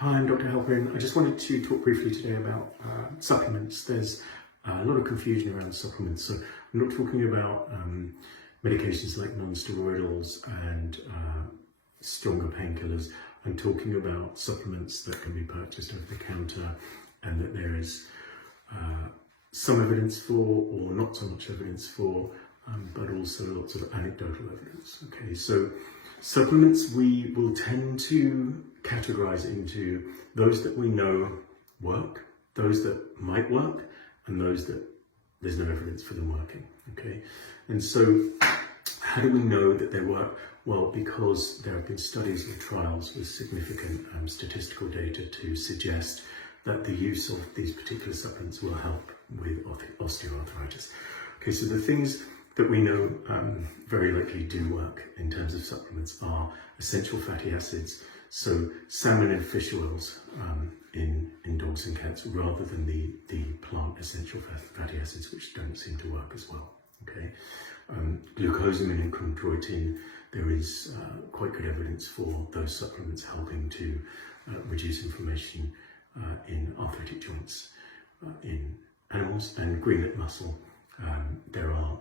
Hi, I'm Dr. Halperin. I just wanted to talk briefly today about supplements. There's a lot of confusion around supplements, so I'm not talking about medications like non-steroidals and stronger painkillers. I'm talking about supplements that can be purchased over the counter and that there is some evidence for, or not so much evidence for, but also lots of anecdotal evidence. Okay, so supplements we will tend to categorize into those that we know work, those that might work, and those that there's no evidence for them working. Okay, and so how do we know that they work? Well, because there have been studies and trials with significant statistical data to suggest that the use of these particular supplements will help with osteoarthritis. Okay, so the things that we know very likely do work in terms of supplements are essential fatty acids, so salmon and fish oils in dogs and cats, rather than the plant essential fatty acids, which don't seem to work as well. Okay, glucosamine and chondroitin, there is quite good evidence for those supplements helping to reduce inflammation in arthritic joints in animals. And green lip mussel, there are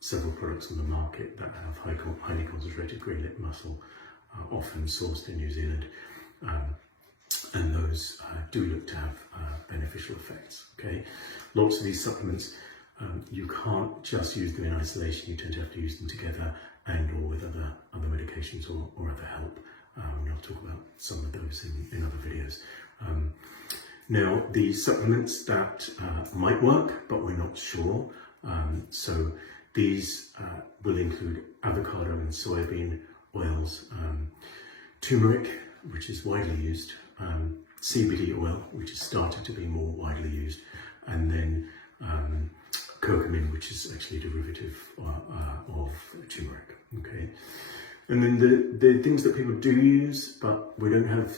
several products on the market that have highly concentrated green lip mussel, often sourced in New Zealand, and those do look to have beneficial effects. Okay, lots of these supplements, you can't just use them in isolation. You tend to have to use them together and or with other medications or other help. And I'll talk about some of those in other videos. Now, the supplements that might work, but we're not sure. So these will include avocado and soybean oils, turmeric, which is widely used, CBD oil, which has started to be more widely used, and then curcumin, which is actually a derivative of turmeric. Okay, and then the things that people do use, but we don't have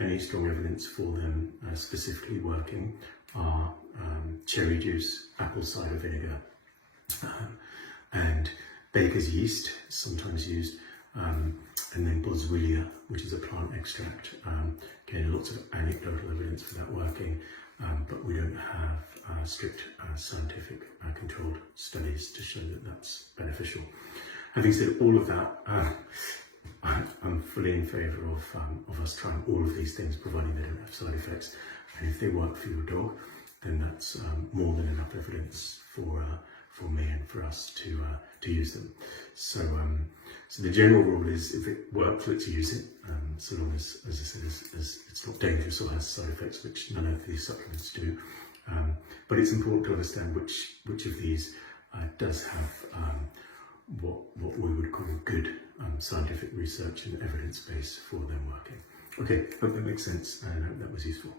any strong evidence for them specifically working, are cherry juice, apple cider vinegar, and baker's yeast, sometimes used, and then boswellia, which is a plant extract. Again, lots of anecdotal evidence for that working, but we don't have strict scientific controlled studies to show that that's beneficial. Having said all of that, I'm fully in favour of us trying all of these things, providing they don't have side effects. And if they work for your dog, then that's more than enough evidence for me and for us to use them. So so the general rule is, if it works, let's use it, so long as I said, as it's not dangerous or has side effects, which none of these supplements do. But it's important to understand which of these does have what we would call good scientific research and evidence base for them working. Okay, hope that makes sense and I hope that was useful.